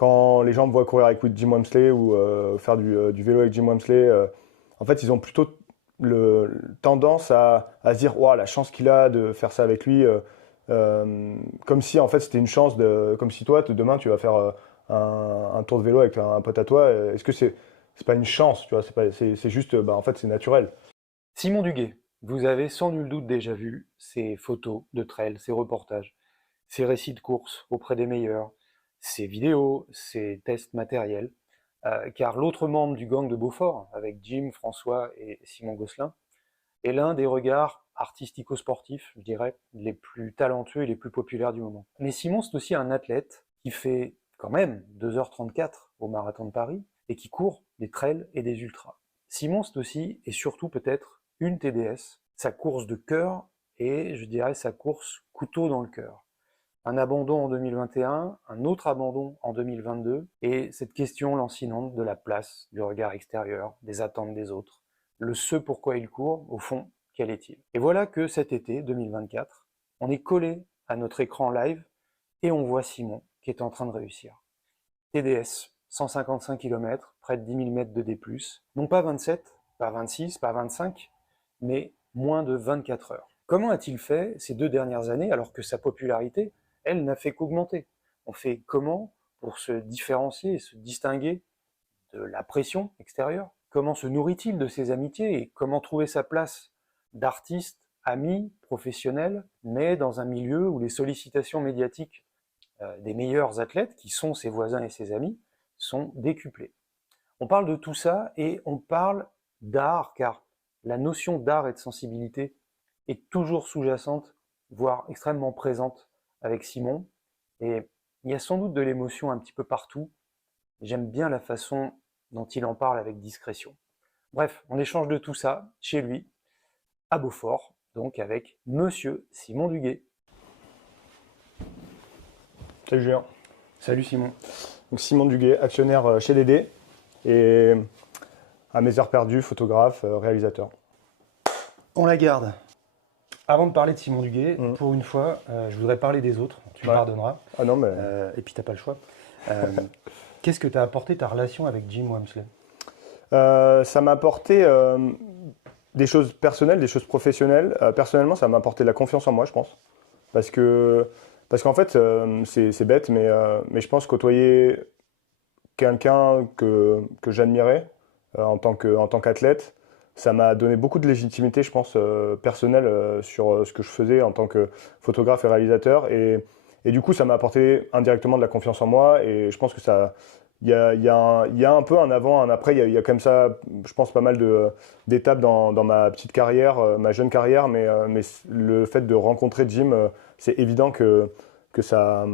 quand les gens me voient courir avec Jim Wamsley ou faire du vélo avec Jim Wamsley, en fait, ils ont plutôt tendance à se dire, ouah, la chance qu'il a de faire ça avec lui, comme si en fait c'était une chance comme si toi, demain, tu vas faire un tour de vélo avec un pote à toi. Est-ce que c'est pas une chance, tu vois, c'est juste, bah, en fait, c'est naturel. Simon Duguay, vous avez sans nul doute déjà vu ses photos de trail, ses reportages, ses récits de course auprès des meilleurs, ses vidéos, ses tests matériels, car l'autre membre du gang de Beaufort, avec Jim, François et Simon Gosselin, est l'un des regards artistico-sportifs, je dirais, les plus talentueux et les plus populaires du moment. Mais Simon, c'est aussi un athlète qui fait quand même 2h34 au marathon de Paris et qui court des trails et des ultras. Simon, c'est aussi et surtout peut-être une TDS, sa course de cœur et je dirais sa course couteau dans le cœur. Un abandon en 2021, un autre abandon en 2022, et cette question lancinante de la place, du regard extérieur, des attentes des autres, le ce pourquoi il court, au fond, quel est-il? Et voilà que cet été 2024, on est collé à notre écran live et on voit Simon qui est en train de réussir. TDS, 155 km, près de 10 000 mètres de D+, non pas 27, pas 26, pas 25, mais moins de 24 heures. Comment a-t-il fait ces 2 dernières années alors que sa popularité, elle, n'a fait qu'augmenter? On fait comment pour se différencier et se distinguer de la pression extérieure? Comment se nourrit-il de ses amitiés et comment trouver sa place d'artiste, ami, professionnel, mais dans un milieu où les sollicitations médiatiques des meilleurs athlètes, qui sont ses voisins et ses amis, sont décuplées. On parle de tout ça et on parle d'art, car la notion d'art et de sensibilité est toujours sous-jacente, voire extrêmement présente avec Simon. Et il y a sans doute de l'émotion un petit peu partout. J'aime bien la façon dont il en parle avec discrétion. Bref, on échange de tout ça chez lui, à Beaufort, donc avec Monsieur Simon Duguay. Salut Julien. Salut Simon. Donc Simon Duguay, actionnaire chez Dédé et à mes heures perdues, photographe, réalisateur. On la garde. Avant de parler de Simon Duguay, Mm. pour une fois, je voudrais parler des autres, tu me Ouais. pardonneras, Ah non, mais et puis t'as pas le choix. Euh, Qu'est-ce que t'as apporté ta relation avec Jim Wamsley? ça m'a apporté des choses personnelles, des choses professionnelles. Personnellement, ça m'a apporté de la confiance en moi, je pense. Parce que, parce qu'en fait, c'est bête, mais je pense côtoyer quelqu'un que j'admirais en tant qu'athlète, ça m'a donné beaucoup de légitimité, je pense, personnelle sur ce que je faisais en tant que photographe et réalisateur. Et du coup, ça m'a apporté indirectement de la confiance en moi. Et je pense que ça, il y a un peu un avant, un après. Il y a comme ça, je pense, pas mal d'étapes dans ma petite carrière, ma jeune carrière. Mais le fait de rencontrer Jim, c'est évident que ça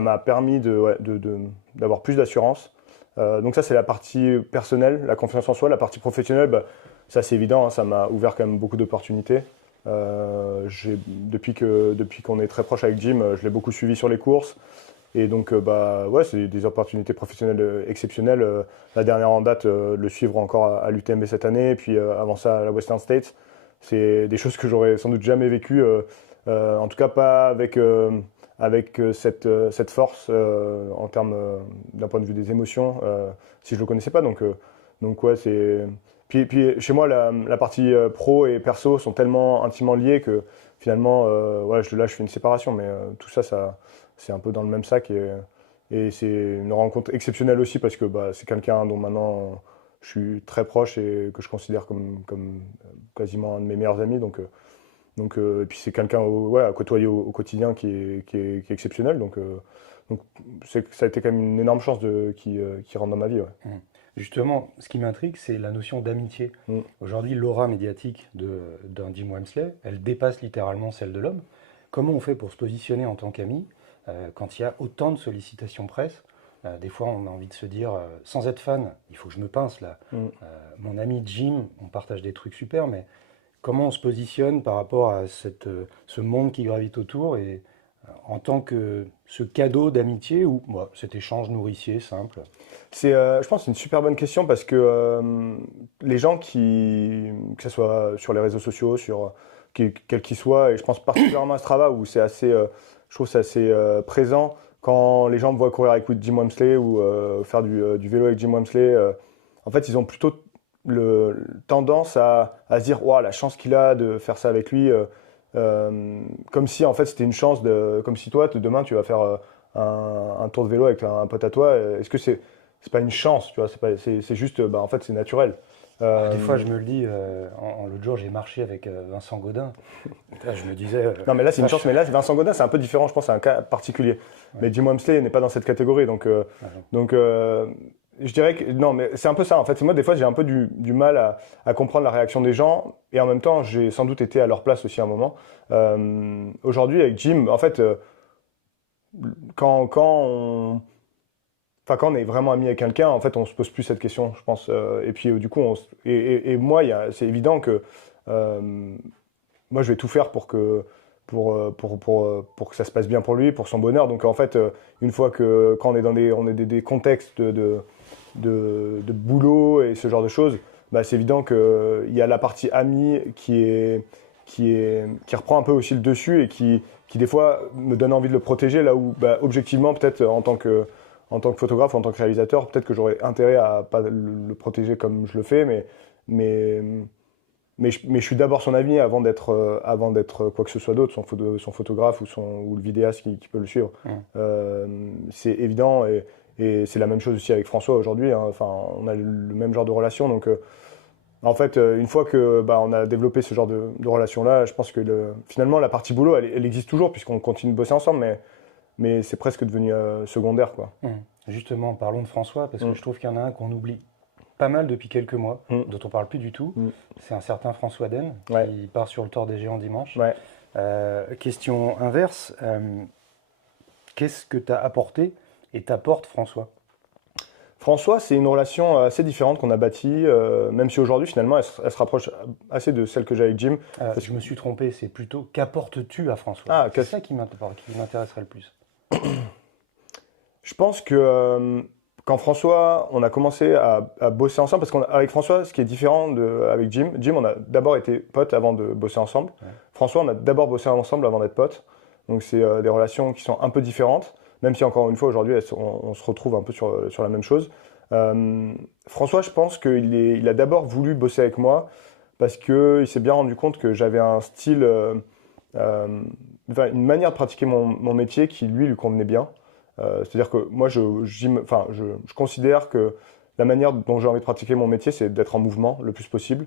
m'a permis d'avoir plus d'assurance. Donc ça, c'est la partie personnelle, la confiance en soi. La partie professionnelle, bah, ça c'est évident, hein, ça m'a ouvert quand même beaucoup d'opportunités. Depuis qu'on est très proche avec Jim, je l'ai beaucoup suivi sur les courses. Et donc, bah, ouais, c'est des opportunités professionnelles exceptionnelles. La dernière en date, le suivre encore à l'UTMB cette année, et puis avant ça à la Western States. C'est des choses que j'aurais sans doute jamais vécues, en tout cas pas avec cette force en termes d'un point de vue des émotions, si je le connaissais pas. Donc ouais, c'est. Puis chez moi, la partie pro et perso sont tellement intimement liées que finalement, ouais, là, je fais une séparation, mais tout ça, c'est un peu dans le même sac et c'est une rencontre exceptionnelle aussi parce que bah, c'est quelqu'un dont maintenant je suis très proche et que je considère comme quasiment un de mes meilleurs amis. Et puis c'est quelqu'un ouais, à côtoyer au quotidien qui est exceptionnel. Donc ça a été quand même une énorme chance qui rentre dans ma vie. Ouais. Mmh. Justement, ce qui m'intrigue, c'est la notion d'amitié. Mm. Aujourd'hui, l'aura médiatique d'un Jim Wamsley, elle dépasse littéralement celle de l'homme. Comment on fait pour se positionner en tant qu'ami quand il y a autant de sollicitations presse? Des fois, on a envie de se dire, sans être fan, il faut que je me pince là. Mm. Mon ami Jim, on partage des trucs super, mais comment on se positionne par rapport à ce monde qui gravite autour et en tant que ce cadeau d'amitié ou bah, cet échange nourricier simple? Je pense que c'est une super bonne question parce que les gens que ce soit sur les réseaux sociaux, quels qu'ils soient, et je pense particulièrement à Strava où je trouve que c'est assez présent quand les gens me voient courir avec Jim Wamsley ou faire du vélo avec Jim Wamsley, en fait, ils ont plutôt tendance à se dire, ouah, la chance qu'il a de faire ça avec lui, comme si en fait c'était une chance, comme si toi, demain, tu vas faire un tour de vélo avec un pote à toi. Est-ce que c'est pas une chance, tu vois, c'est juste, bah, en fait, c'est naturel. Des fois, je me le dis, l'autre jour, j'ai marché avec Vincent Gaudin. Là, je me disais. Non, mais là, c'est une chance. Mais là, Vincent Godin, c'est un peu différent, je pense, c'est un cas particulier. Ouais. Mais Jim Wamsley n'est pas dans cette catégorie. Donc, je dirais que. Non, mais c'est un peu ça. En fait, moi, des fois, j'ai un peu du mal à comprendre la réaction des gens. Et en même temps, j'ai sans doute été à leur place aussi à un moment. Aujourd'hui, avec Jim, en fait, quand on est vraiment ami avec quelqu'un, en fait, on se pose plus cette question, je pense. Et puis, du coup, et moi, c'est évident que moi, je vais tout faire pour que ça se passe bien pour lui, pour son bonheur. Donc, en fait, une fois quand on est dans des contextes de boulot et ce genre de choses, bah, c'est évident qu'il y a la partie amie qui reprend un peu aussi le dessus et qui des fois, me donne envie de le protéger, là où, bah, objectivement, peut-être en tant que photographe ou en tant que réalisateur, peut-être que j'aurais intérêt à pas le protéger comme je le fais, mais, mais je suis d'abord son ami avant d'être quoi que ce soit d'autre, son photographe ou le vidéaste qui peut le suivre. C'est évident et c'est la même chose aussi avec François aujourd'hui. Hein. Enfin, on a le même genre de relation. Donc, en fait, une fois que bah, on a développé ce genre de relation-là, je pense que finalement, la partie boulot, elle existe toujours puisqu'on continue de bosser ensemble, mais c'est presque devenu secondaire, quoi. Justement, parlons de François, parce que je trouve qu'il y en a un qu'on oublie pas mal depuis quelques mois, dont on parle plus du tout. C'est un certain François Den, qui part sur le Tour des Géants dimanche. Ouais. Question inverse, qu'est-ce que t'as apporté et t'apporte François? François, c'est une relation assez différente qu'on a bâtie, même si aujourd'hui, finalement, elle se rapproche assez de celle que j'ai avec Jim. Je me suis trompé, c'est plutôt qu'apportes-tu à François? Ah, c'est ça qui m'intéresserait le plus. Je pense que quand François, on a commencé à bosser ensemble, parce qu'avec François, ce qui est différent avec Jim, on a d'abord été potes avant de bosser ensemble. Ouais. François, on a d'abord bossé ensemble avant d'être potes. Donc c'est des relations qui sont un peu différentes, même si encore une fois, aujourd'hui, on se retrouve un peu sur la même chose. François, je pense qu'il a d'abord voulu bosser avec moi parce qu'il s'est bien rendu compte que j'avais un style, une manière de pratiquer mon métier qui, lui convenait bien. C'est-à-dire que moi, je considère que la manière dont j'ai envie de pratiquer mon métier, c'est d'être en mouvement le plus possible.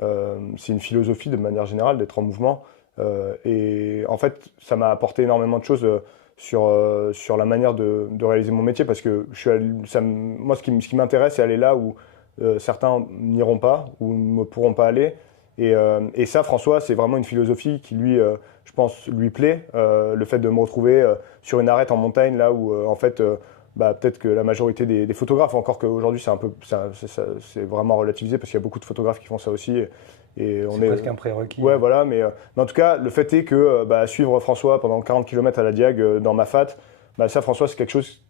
C'est une philosophie de manière générale d'être en mouvement. Et en fait, ça m'a apporté énormément de choses sur la manière de réaliser mon métier parce que moi, ce qui m'intéresse, c'est aller là où certains n'iront pas ou ne pourront pas aller. Et ça, François, c'est vraiment une philosophie qui, lui, je pense, lui plaît. Le fait de me retrouver sur une arête en montagne, là où, en fait, peut-être que la majorité des photographes, encore qu'aujourd'hui, c'est vraiment relativisé parce qu'il y a beaucoup de photographes qui font ça aussi. C'est presque un prérequis. Ouais, voilà, mais en tout cas, le fait est que suivre François pendant 40 km à la Diag dans ma fat, ça, François, c'est quelque chose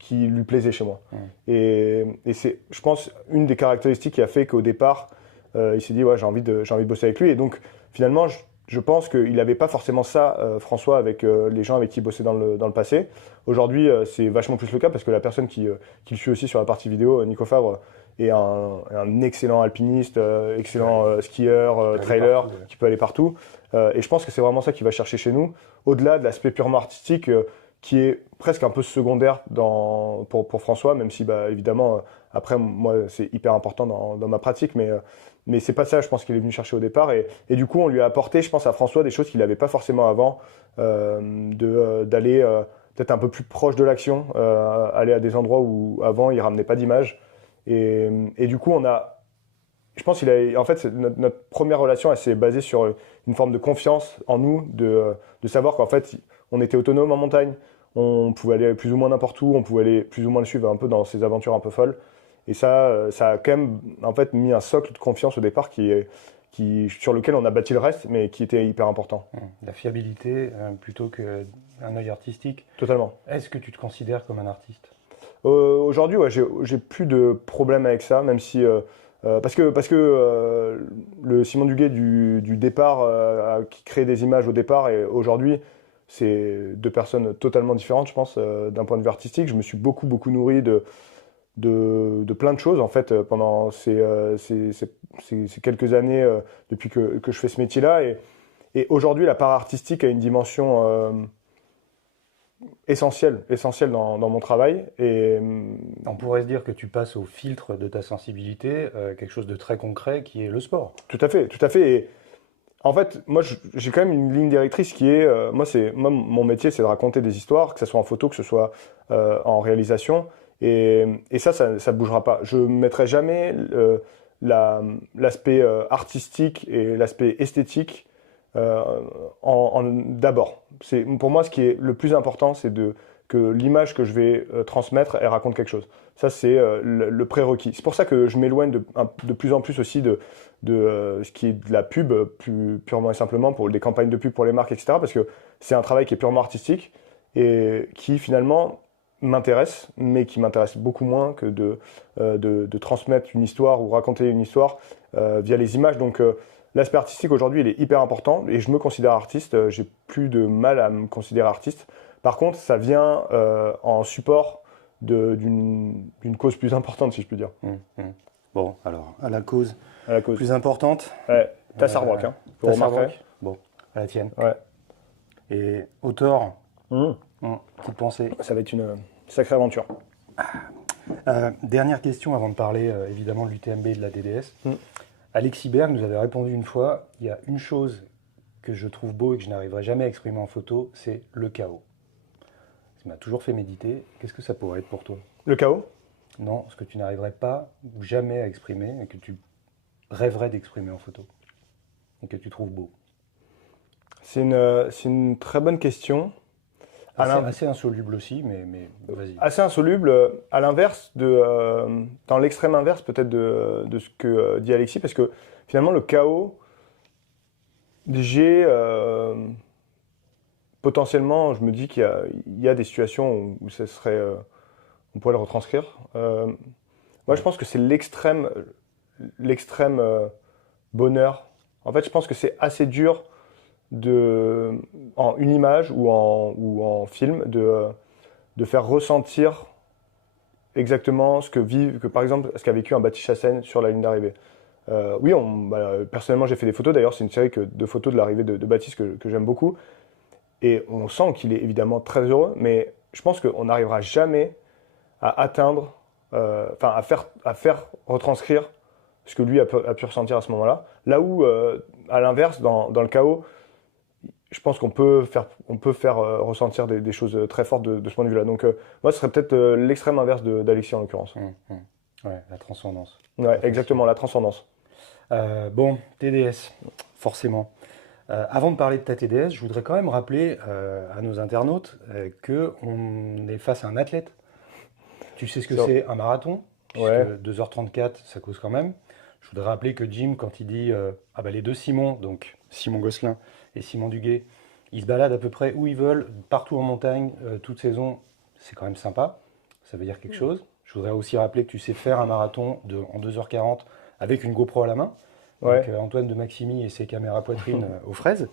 qui lui plaisait chez moi. Et c'est, je pense, une des caractéristiques qui a fait qu'au départ, il s'est dit, ouais, j'ai envie de bosser avec lui. Et donc, finalement, je pense qu'il n'avait pas forcément ça, François, avec les gens avec qui il bossait dans le passé. Aujourd'hui, c'est vachement plus le cas parce que la personne qui le suit aussi sur la partie vidéo, Nico Fabre, est un excellent alpiniste, excellent skieur, trailer, qui peut aller partout. Et je pense que c'est vraiment ça qu'il va chercher chez nous, au-delà de l'aspect purement artistique, qui est presque un peu secondaire pour François, même si, évidemment, après, moi, c'est hyper important dans ma pratique, mais c'est pas ça, je pense, qu'il est venu chercher au départ. Et du coup, on lui a apporté, je pense, à François des choses qu'il n'avait pas forcément avant, d'aller peut-être un peu plus proche de l'action, aller à des endroits où avant, il ramenait pas d'image. Et du coup, je pense en fait, notre première relation, elle s'est basée sur une forme de confiance en nous, de savoir qu'en fait, on était autonome en montagne, on pouvait aller plus ou moins n'importe où, on pouvait aller plus ou moins le suivre un peu dans ses aventures un peu folles. Et ça a quand même en fait mis un socle de confiance au départ sur lequel on a bâti le reste, mais qui était hyper important. La fiabilité plutôt qu'un œil artistique. Totalement. Est-ce que tu te considères comme un artiste? Aujourd'hui, ouais, j'ai plus de problème avec ça, même si parce que le Simon Duguay du départ qui crée des images au départ et aujourd'hui, c'est deux personnes totalement différentes, je pense, d'un point de vue artistique. Je me suis beaucoup nourri de plein de choses, en fait, pendant ces quelques années depuis que je fais ce métier-là. Et aujourd'hui, la part artistique a une dimension essentielle dans mon travail. Et On pourrait se dire que tu passes au filtre de ta sensibilité quelque chose de très concret qui est le sport. tout à fait, tout à fait. Et en fait, moi, j'ai quand même une ligne directrice qui est, moi, mon métier, c'est de raconter des histoires, que ce soit en photo, que ce soit en réalisation. Et ça bougera pas. Je mettrai jamais l'aspect artistique et l'aspect esthétique d'abord. Pour moi, ce qui est le plus important, c'est que l'image que je vais transmettre, elle raconte quelque chose. Ça, c'est le prérequis. C'est pour ça que je m'éloigne de plus en plus aussi de ce qui est de la pub, purement et simplement, pour des campagnes de pub pour les marques, etc. Parce que c'est un travail qui est purement artistique et qui, finalement, m'intéresse, mais qui m'intéresse beaucoup moins que de transmettre une histoire ou raconter une histoire via les images. Donc, l'aspect artistique aujourd'hui, il est hyper important et je me considère artiste. J'ai plus de mal à me considérer artiste. Par contre, ça vient en support d'une cause plus importante, si je puis dire. Bon, alors, à la cause À la cause. plus importante. Ouais, ta Sarbraque, hein. Vous Ta remarquerez. Sarbraque. Bon, à la tienne. Ouais. Et auteur, petite pensée. Ça va être une sacrée aventure. Dernière question avant de parler évidemment de l'UTMB et de la DDS. Alexis Berg nous avait répondu une fois, il y a une chose que je trouve beau et que je n'arriverai jamais à exprimer en photo, c'est le chaos. Ça m'a toujours fait méditer. Qu'est-ce que ça pourrait être pour toi? Le chaos? Non, ce que tu n'arriverais pas ou jamais à exprimer et que tu rêverais d'exprimer en photo et que tu trouves beau. C'est une très bonne question. Assez insoluble aussi, mais vas-y. Assez insoluble, à l'inverse dans l'extrême inverse peut-être de ce que dit Alexis, parce que finalement le chaos, potentiellement, je me dis qu'il y a des situations où ça serait, on pourrait le retranscrire. Moi, je pense que c'est l'extrême bonheur. En fait, je pense que c'est assez dur en une image ou en film de faire ressentir exactement par exemple, ce qu'a vécu un Baptiste Chassaigne sur la ligne d'arrivée. Oui, personnellement, j'ai fait des photos. D'ailleurs, c'est une série de photos de l'arrivée de Baptiste que j'aime beaucoup. Et on sent qu'il est évidemment très heureux, mais je pense qu'on n'arrivera jamais à atteindre, à faire retranscrire ce que lui a pu ressentir à ce moment-là. Là où, à l'inverse, dans le chaos, je pense qu'on peut faire ressentir des choses très fortes de ce point de vue-là. Donc, moi, ce serait peut-être l'extrême inverse d'Alexis en l'occurrence. Ouais, la transcendance. Ouais, exactement, la transcendance. Bon, TDS, forcément. Avant de parler de ta TDS, je voudrais quand même rappeler à nos internautes qu'on est face à un athlète. Tu sais ce que c'est un marathon, puisque 2h34, ça cause quand même. Je voudrais rappeler que Jim, quand il dit les deux Simon, donc Simon Gosselin et Simon Duguay, ils se baladent à peu près où ils veulent, partout en montagne, toute saison, c'est quand même sympa. Ça veut dire quelque chose. Je voudrais aussi rappeler que tu sais faire un marathon en 2h40 avec une GoPro à la main. Donc, Antoine de Maximi et ses caméras poitrine aux fraises.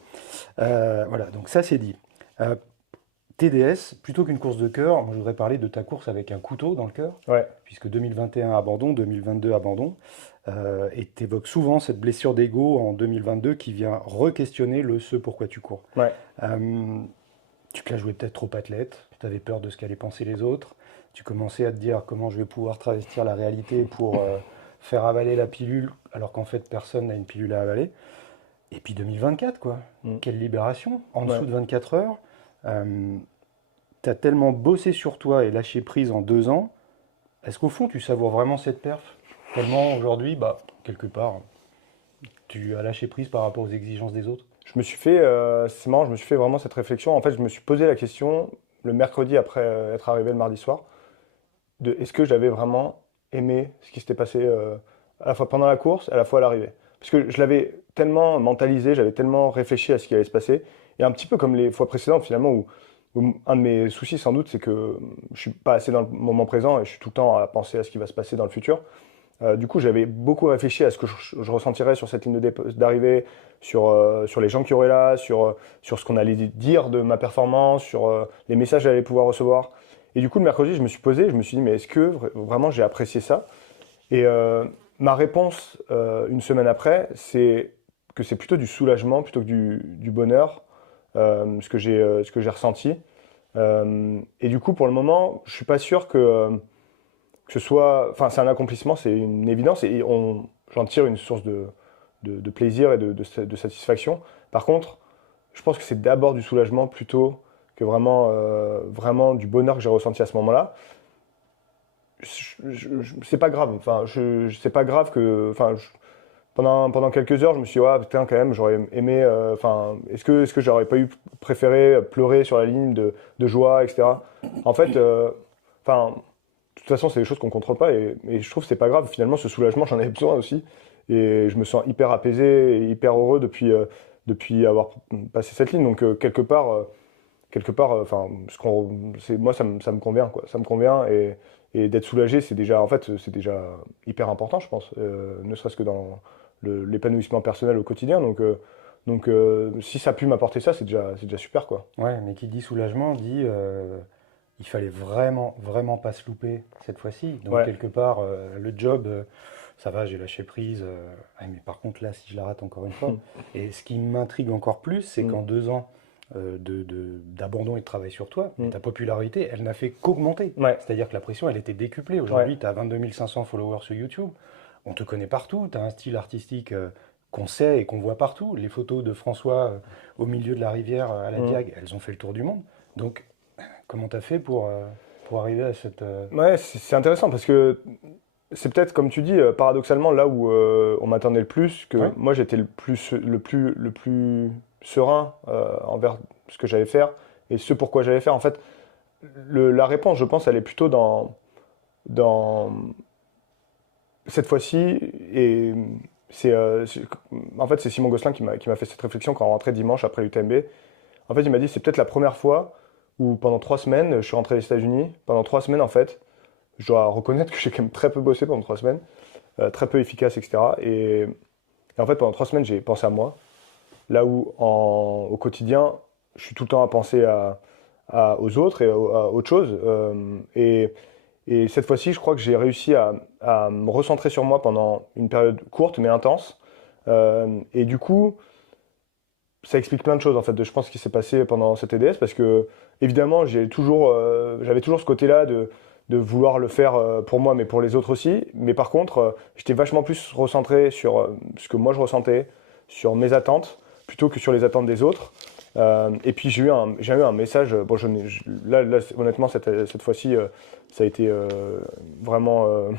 Voilà, donc ça c'est dit. TDS, plutôt qu'une course de cœur, moi je voudrais parler de ta course avec un couteau dans le cœur. Puisque 2021 abandon, 2022 abandon. Et tu évoques souvent cette blessure d'ego en 2022 qui vient re-questionner ce pourquoi tu cours. Tu te la jouais peut-être trop athlète, tu avais peur de ce qu'allaient penser les autres, tu commençais à te dire comment je vais pouvoir travestir la réalité pour faire avaler la pilule, alors qu'en fait personne n'a une pilule à avaler. Et puis 2024, quoi. Quelle libération, en dessous de 24 heures. Tu as tellement bossé sur toi et lâché prise en 2 ans. Est-ce qu'au fond tu savoures vraiment cette perf? Tellement aujourd'hui, quelque part, tu as lâché prise par rapport aux exigences des autres? C'est marrant, je me suis fait vraiment cette réflexion. En fait, je me suis posé la question le mercredi après être arrivé le mardi soir, de est-ce que j'avais vraiment aimé ce qui s'était passé à la fois pendant la course et à la fois à l'arrivée. Parce que je l'avais tellement mentalisé, j'avais tellement réfléchi à ce qui allait se passer. Et un petit peu comme les fois précédentes, finalement, où un de mes soucis, sans doute, c'est que je suis pas assez dans le moment présent et je suis tout le temps à penser à ce qui va se passer dans le futur. Du coup, j'avais beaucoup réfléchi à ce que je ressentirais sur cette ligne d'arrivée, sur les gens qui auraient là, sur ce qu'on allait dire de ma performance, sur les messages que j'allais pouvoir recevoir. Et du coup, le mercredi, je me suis posé, je me suis dit, mais est-ce que vraiment j'ai apprécié ça? Et ma réponse, une semaine après, c'est que c'est plutôt du soulagement plutôt que du bonheur, ce que j'ai ressenti. Et du coup, pour le moment, je suis pas sûr que ce soit, enfin, c'est un accomplissement, c'est une évidence, et j'en tire une source de plaisir et de satisfaction. Par contre, je pense que c'est d'abord du soulagement plutôt que vraiment du bonheur que j'ai ressenti à ce moment-là. C'est pas grave, enfin, c'est pas grave que, enfin, pendant quelques heures, je me suis dit, ouais, putain, quand même, j'aurais aimé, enfin, est-ce que j'aurais pas préféré pleurer sur la ligne de joie, etc. En fait, enfin, de toute façon, c'est des choses qu'on ne contrôle pas, et je trouve que c'est pas grave. Finalement, ce soulagement, j'en avais besoin aussi. Et je me sens hyper apaisé et hyper heureux depuis avoir passé cette ligne. Donc, enfin, moi, ça me convient, quoi. Ça me convient, et d'être soulagé, en fait, c'est déjà hyper important, je pense. Ne serait-ce que dans l'épanouissement personnel au quotidien. Donc, si ça a pu m'apporter ça, c'est déjà super, quoi. Ouais, mais qui dit soulagement dit il fallait vraiment, vraiment pas se louper cette fois-ci. Donc, Ouais. quelque part, le job, ça va, j'ai lâché prise. Mais par contre, là, si je la rate encore une fois. Et ce qui m'intrigue encore plus, c'est Mm. qu'en 2 ans d'abandon et de travail sur toi, mais Mm. ta popularité, elle n'a fait qu'augmenter. Ouais. C'est-à-dire que la pression, elle était décuplée. Ouais. Aujourd'hui, tu as 22 500 followers sur YouTube. On te connaît partout. Tu as un style artistique qu'on sait et qu'on voit partout. Les photos de François au milieu de la rivière à la Mm. Diag, elles ont fait le tour du monde. Donc, comment tu as fait pour arriver à cette... Ouais, c'est intéressant parce que c'est peut-être, comme tu dis, paradoxalement, là où on m'attendait le plus, que Ouais. moi j'étais le plus serein envers ce que j'allais faire et ce pourquoi j'allais faire. En fait, la réponse, je pense, elle est plutôt dans cette fois-ci, et en fait, c'est Simon Gosselin qui m'a fait cette réflexion quand on rentrait dimanche après l'UTMB. En fait, il m'a dit, c'est peut-être la première fois où pendant 3 semaines, je suis rentré des États-Unis. Pendant 3 semaines, en fait, je dois reconnaître que j'ai quand même très peu bossé pendant 3 semaines, très peu efficace, etc. Et en fait, pendant 3 semaines, j'ai pensé à moi. Là où au quotidien, je suis tout le temps à penser aux autres et à autre chose. Et cette fois-ci, je crois que j'ai réussi à me recentrer sur moi pendant une période courte mais intense. Et du coup, ça explique plein de choses en fait, je pense, ce qui s'est passé pendant cette TDS, parce que évidemment j'avais toujours ce côté-là de vouloir le faire pour moi mais pour les autres aussi, mais par contre j'étais vachement plus recentré sur ce que moi je ressentais, sur mes attentes plutôt que sur les attentes des autres. Et puis j'ai eu un message, bon, là, honnêtement cette fois-ci ça a été vraiment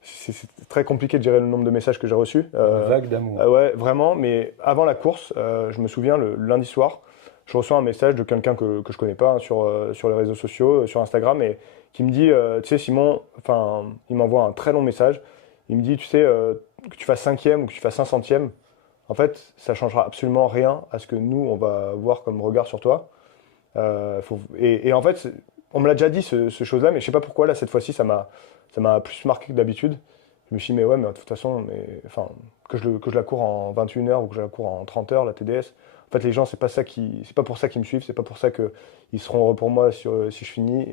c'est très compliqué de gérer le nombre de messages que j'ai reçus. Une vague d'amour. Ouais, vraiment, mais avant la course, je me souviens, le lundi soir, je reçois un message de quelqu'un que je connais pas, hein, sur les réseaux sociaux, sur Instagram, et qui me dit, tu sais, Simon, enfin, il m'envoie un très long message. Il me dit, tu sais, que tu fasses 5e ou que tu fasses 500e, en fait, ça changera absolument rien à ce que nous, on va voir comme regard sur toi. Et en fait, on me l'a déjà dit, ce chose-là, mais je sais pas pourquoi, là, cette fois-ci, ça m'a plus marqué que d'habitude. Je me suis dit, mais ouais, mais de toute façon, enfin, que je la cours en 21 heures ou que je la cours en 30 heures, la TDS, en fait, les gens, c'est pas pour ça qu'ils me suivent, c'est pas pour ça qu'ils seront heureux pour moi si je finis.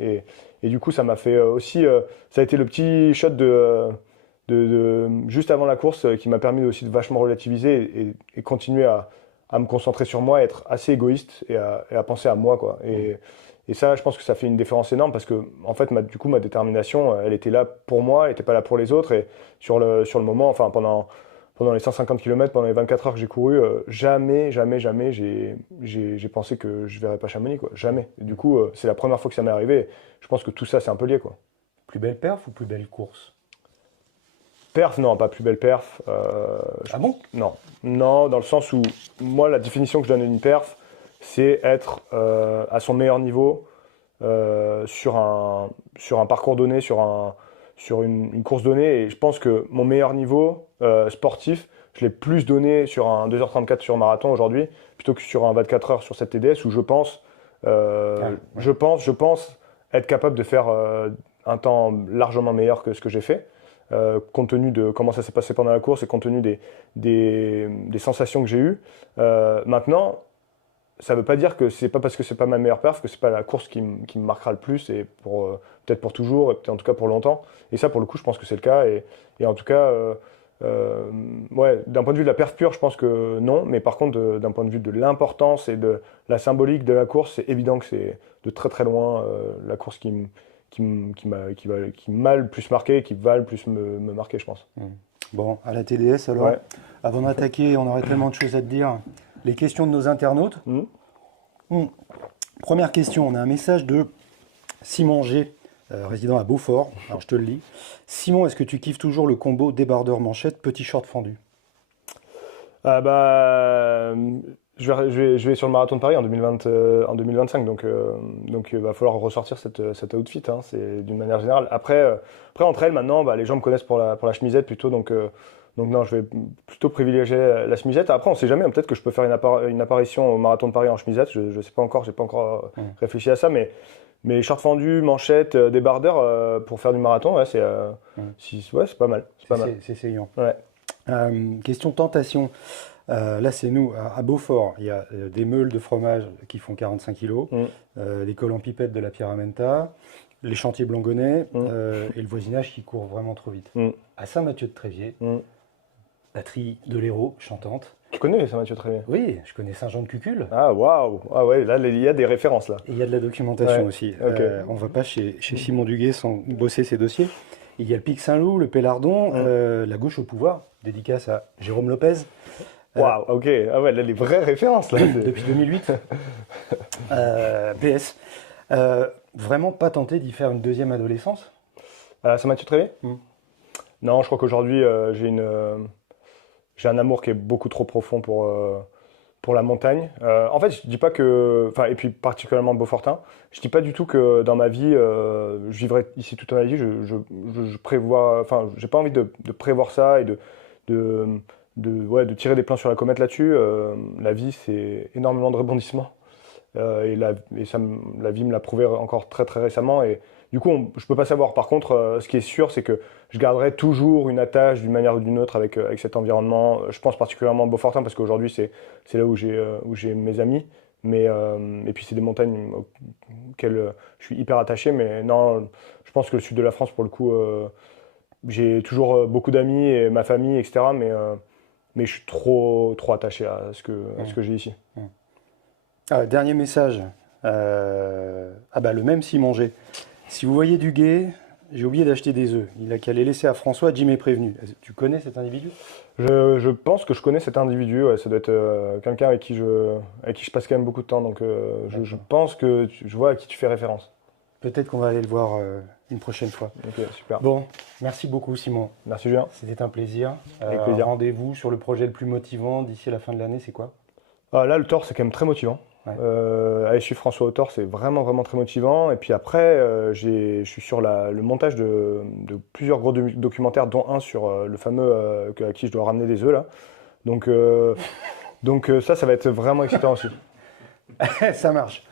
Et du coup, ça m'a fait aussi, ça a été le petit shot juste avant la course qui m'a permis aussi de vachement relativiser et continuer à me concentrer sur moi, être assez égoïste et à penser à moi, quoi. Et ça, je pense que ça fait une différence énorme parce que, en fait, du coup, ma détermination, elle était là pour moi, elle n'était pas là pour les autres. Et sur le moment, enfin, pendant les 150 km, pendant les 24 heures que j'ai couru, jamais, jamais, jamais, j'ai pensé que je verrais pas Chamonix, quoi. Jamais. Et du coup, c'est la première fois que ça m'est arrivé. Je pense que tout ça, c'est un peu lié, quoi. Plus belle perf ou plus belle course? Perf, non, pas plus belle perf. Ah bon? Non. Non, dans le sens où, moi, la définition que je donne d'une perf, c'est être à son meilleur niveau sur un parcours donné, sur une course donnée. Et je pense que mon meilleur niveau sportif, je l'ai plus donné sur un 2h34 sur marathon aujourd'hui, plutôt que sur un 24 heures sur cette TDS, où Ouais. je pense être capable de faire un temps largement meilleur que ce que j'ai fait. compte tenu de comment ça s'est passé pendant la course et compte tenu des sensations que j'ai eues. Maintenant, ça ne veut pas dire que c'est pas parce que c'est pas ma meilleure perf que c'est pas la course qui me marquera le plus et peut-être pour toujours et peut-être en tout cas pour longtemps. Et ça, pour le coup, je pense que c'est le cas. Et en tout cas, ouais, d'un point de vue de la perf pure, je pense que non. Mais par contre, d'un point de vue de l'importance et de la symbolique de la course, c'est évident que c'est de très très loin la course qui m'a le plus marqué et qui va le plus me marquer, je pense. Bon, à la TDS alors, Ouais. avant d'attaquer, on aurait tellement de choses à te dire. Les questions de nos internautes. Première question, on a un message de Simon G, résident à Beaufort. Alors je te le lis. Simon, est-ce que tu kiffes toujours le combo débardeur manchette, petit short fendu? Ah bah, je vais sur le marathon de Paris en 2025, donc il va falloir ressortir cet outfit, hein, c'est d'une manière générale. Après entre elles, maintenant, bah, les gens me connaissent pour la chemisette plutôt, donc non, je vais plutôt privilégier la chemisette. Après, on sait jamais, hein, peut-être que je peux faire une apparition au marathon de Paris en chemisette, je sais pas encore, j'ai pas encore réfléchi à ça, mais short fendu, manchette, débardeur pour faire du marathon, ouais, c'est pas mal. C'est pas mal. C'est saillant. Ouais. Question tentation. Là, c'est nous, à Beaufort, il y a des meules de fromage qui font 45 kg, des cols en pipette de la Pyramenta, les chantiers Blangonnet et le voisinage qui court vraiment trop vite. À Saint-Mathieu-de-Tréviers, batterie de l'Hérault chantante. Tu connais Saint-Mathieu-de-Tréviers? Oui, je connais Saint-Jean-de-Cucul. Ah waouh! Ah ouais, là il y a des références là. Et il y a de la documentation Ouais, aussi. ok. On ne va pas chez Simon Duguay sans bosser ses dossiers. Il y a le Pic Saint-Loup, le Pélardon, la gauche au pouvoir, dédicace à Jérôme Lopez. Waouh, ok. Ah ouais, là les vraies références là. Depuis 2008. PS. Vraiment pas tenté d'y faire une deuxième adolescence? Saint-Mathieu-de-Tréviers? Non, je crois qu'aujourd'hui j'ai un amour qui est beaucoup trop profond pour la montagne. En fait, je dis pas que, enfin, et puis particulièrement Beaufortin, je dis pas du tout que dans ma vie, je vivrai ici toute ma vie. Je prévois, enfin, j'ai pas envie de prévoir ça et de tirer des plans sur la comète là-dessus. La vie, c'est énormément de rebondissements. La vie me l'a prouvé encore très très récemment. Et du coup, je peux pas savoir. Par contre, ce qui est sûr, c'est que je garderai toujours une attache d'une manière ou d'une autre avec cet environnement. Je pense particulièrement à Beaufortin parce qu'aujourd'hui, c'est là où j'ai mes amis. Et puis, c'est des montagnes auxquelles je suis hyper attaché. Mais non, je pense que le sud de la France, pour le coup, j'ai toujours beaucoup d'amis et ma famille, etc. Mais je suis trop attaché à ce que j'ai ici. Dernier message. Le même Simon G. Si vous voyez Duguay, j'ai oublié d'acheter des œufs. Il a qu'à les laisser à François, Jim est prévenu. Tu connais cet individu? Je pense que je connais cet individu. Ouais, ça doit être quelqu'un avec qui je passe quand même beaucoup de temps. Donc je pense que je vois à qui tu fais référence. Peut-être qu'on va aller le voir une prochaine fois. Ok, super. Bon, merci beaucoup Simon. Merci Julien. C'était un plaisir. Avec plaisir. Rendez-vous sur le projet le plus motivant d'ici à la fin de l'année, c'est quoi? Là, le Thor, c'est quand même très motivant. Ouais. Aller suivre François au Thor, c'est vraiment, vraiment très motivant. Et puis après, je suis sur le montage de plusieurs gros documentaires, dont un sur le fameux à qui je dois ramener des œufs, là. Donc ça va être vraiment excitant aussi. Ça marche.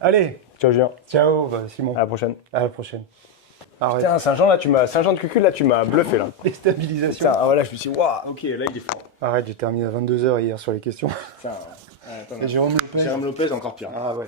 Allez, Ciao Julien. ciao Simon. À la prochaine. À la prochaine. Arrête. Putain, Saint-Jean de Cucul, là, tu m'as bluffé, là. Déstabilisation. Putain, voilà, je me suis dit, waouh, ok, là, il est fort. Arrête, j'ai terminé à 22h hier sur les questions. Putain, attends, Et Jérôme Lopez. Jérôme Lopez, encore pire. Ah ouais.